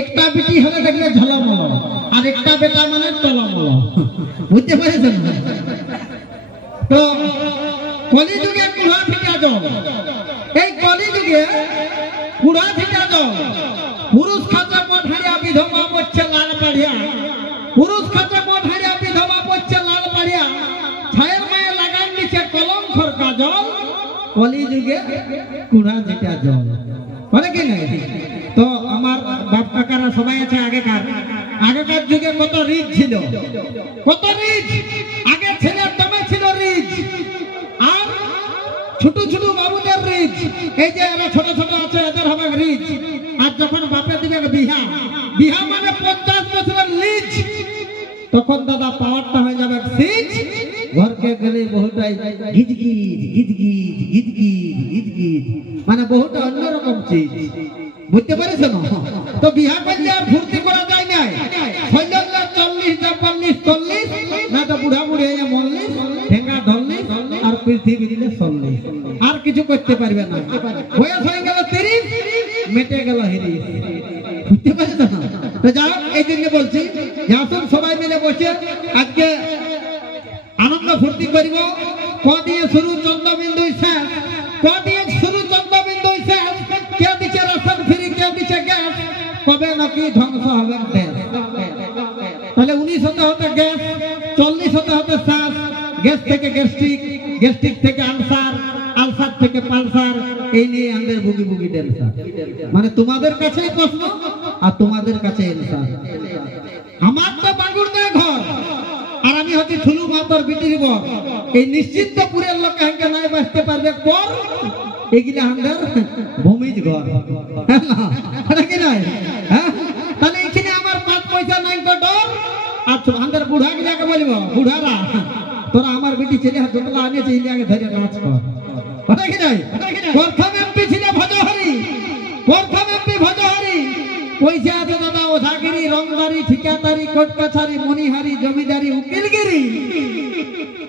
একটা বেটি হলে দেখলে ঝলমল, আর একটা বেটা মানে টলমল। বুঝতে পেরেছেন? তো কলিযুগে কুড়া ফিটা জল, এই কলিযুগে কুড়া ফিটা জল। পুরুষ খাঁচা মন হারিয়া বিধবা পড়ছে লাল পাড়িয়া, পুরুষ খাঁচা মন হারিয়া বিধবা পড়ছে লাল পাড়িয়া, ছায়ের মায়ে লাগান দিচ্ছে কলঙ্কর কাজল। কলিযুগে কুড়া ফিটা জল করে কি নাই? তো আমার বাপ কাকারা সবাই আছে আগেকার যুগে কত রিচ ছিল, কত রিচ। আগে ছেলের দমে ছিল রিচ, আর ছোট ছোট বাবুদের রিচ। এই যে এরা ছোট ছোট আছে এদের হবে রিচ। আর যখন বাপে দিবে বিহা, বিহা মানে 50 বছরের লিচ, তখন দাদা পাওয়ারটা হয়ে যাবে সিচ। ঘরকে গেলে বহুটাই গিজগিজ গিজগিজ গিজগিজ গিজগিজ, মানে বহুটা অন্যরকম চিজ। বুঝতে পারিস না? তো বিহা করলে আর ফুর্তি করা যায় না। 40 40 না তো বুড়া বুড়ি মল্লিশ ঠেঙ্গা ঢল্লিশ আর পৃথিবী দিলে 40, আর কিছু করতে পারবে না। বয়স হয়ে গেল 30, মেটে গেল হিরিস। বুঝতে পারিস না? তো যাই হোক, এই জন্য বলছি যে আসুন সবাই মিলে বসে আজকে আনন্দ ফুর্তি করিব। ক দিয়ে শুরু চন্দ্রবিন্দু শেষ, ক দিয়ে শুরু চন্দ্রবিন্দু শেষ। কে দিচ্ছে রাস্তার ফিরি, কে দিচ্ছে গ্যাস, কবে নাকি ধ্বংস হবে দেশ। তাহলে 19 হতে হতে গ্যাস, 40 হতে হতে শ্বাস, গ্যাস থেকে গ্যাস্ট্রিক, গ্যাস্ট্রিক থেকে আলসার, আলসার থেকে পালসার। এই নিয়ে আমাদের বুগি বুগি ডেলসার। মানে তোমাদের কাছেই প্রশ্ন আর তোমাদের কাছে এনসার। আমার তো বাগুড়দায় ঘর, আর আমি হচ্ছি ঠুলু মাতর বিটির বর। এই নিশ্চিন্তপুরের লোক হাঁকে নাই বাঁচতে পারবে পর, এগুলা আমাদের ভূমিজ ঘর কি নাই? হ্যাঁ, তাহলে এখানে আমার 5 পয়সা নাই তো ডর। আর আমাদের বুড়া গিলাকে বলব, বুড়ারা তোরা আমার বেটি ছেলে যতটা আনিয়েছে ইন্ডিয়াকে ধরে নাচ কর। কি নাই? প্রথম এমপি ছিল ভজহরি, প্রথম এমপি ভজহরি। পয়সা আছে দাদা ওঝাগিরি, রংদারি, ঠিকাদারি, কোর্ট কাছারি, মনিহারি, জমিদারি, উকিলগিরি।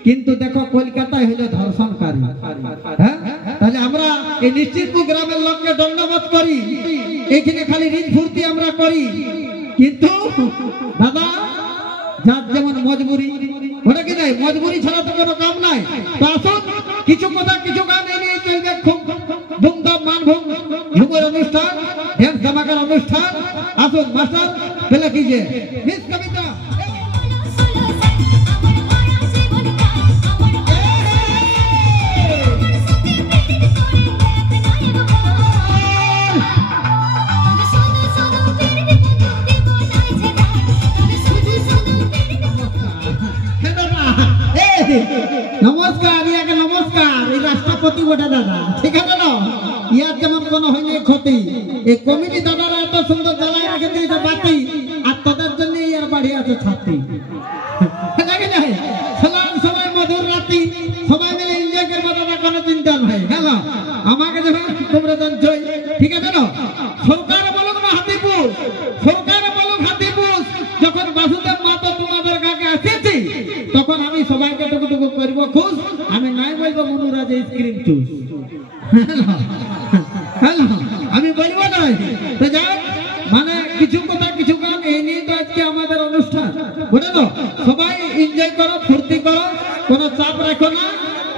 কিন্তু দেখো কলকাতায় হলো ধর্ষণকারী। হ্যাঁ, তাহলে আমরা এই নিশ্চিতপুর গ্রামের লোককে দণ্ডবোধ করি, এখানে খালি ঋণ ফুর্তি আমরা করি। কিন্তু দাদা যার যেমন মজবুরি, ওটা কি নাই? মজবুরি ছাড়া তো কোনো কাম নাই। তো আসুন কিছু কথা কিছু গান নিয়ে চলবে, খুব ধুমধাম মানভূম ঝুমের অনুষ্ঠান, ড্যান্স ধামাকার অনুষ্ঠান। আসুন মাস্টার পেলে कीजिए मिस कविता। নমস্কার, ইয়াকে নমস্কার। এই রাষ্ট্রপতি বটে দাদা, ঠিক আছে না? ইয়ার যেমন কোনো হয়নি ক্ষতি। এই কমিটি দাদারা এত সুন্দর জ্বালায় রেখে দিয়েছে বাতি, আর তাদের জন্য ইয়ার বাড়ি আছে ছাতি। সবাই মধুর রাতি, সবাই মিলে এনজয় করবো দাদা, কোনো চিন্তা নাই। হ্যাঁ, আমাকে যখন তোমরা জানছই, ঠিক আছে না? সরকার বলুক না হাতিপুর, সরকার বলুক হাতিপুর। যখন বাসুদেব মাতা তোমাদের কাছে আসেছি, তখন আমি সবাইকে টুকু করবো খুশ। আমি নাই বলবো মনুরাজ স্ক্রিম চুস, আমি বলবো না। মানে কিছু কথা কিছু গান এই নিয়ে তো আজকে আমাদের অনুষ্ঠান, বুঝে তো? সবাই এনজয় করো, ফুর্তি করো, কোনো চাপ রাখো না।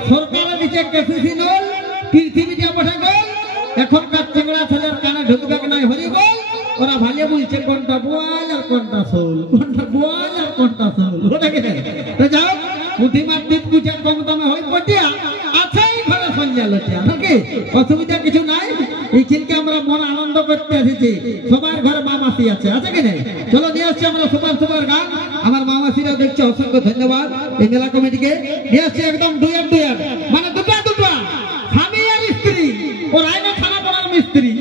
সরকারের দিচ্ছে কেসিসি নল, পৃথিবীটা বসে গেল। এখনকার চেংড়া ছেলের কানে ঢুকবে নাই হরি বল। ওরা ভালো বলছে কোনটা বোয়াল আর কোনটা সোল, কোনটা বোয়াল আর কোনটা সোল। তো যাও পুঁথিমার দিক বুঝে কম দামে হয় পটিয়া আছেই ঘরে সঞ্জা লটিয়া, নাকি অসুবিধা কিছু নাই। এই খেলকে আমরা মন আনন্দ করতে এসেছি। সবার ঘরে মা মাসি আছে, আছে কি নাই? চলো নিয়ে আসছি আমরা সুপার সুপার গান। আমার মা মাসিরা দেখছে, অসংখ্য ধন্যবাদ এই মেলা কমিটিকে। নিয়ে আসছি একদম ডুয়েট ডুয়েট, মানে দুটা দুটা স্বামী আর স্ত্রী। ও রায়না থানা পড়ার মিস্ত্রি,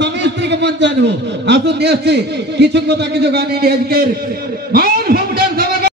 স্বামী স্ত্রীকে মন জানবো। আসুন নিয়ে আসছি কিছু কথা কিছু গান। আজকের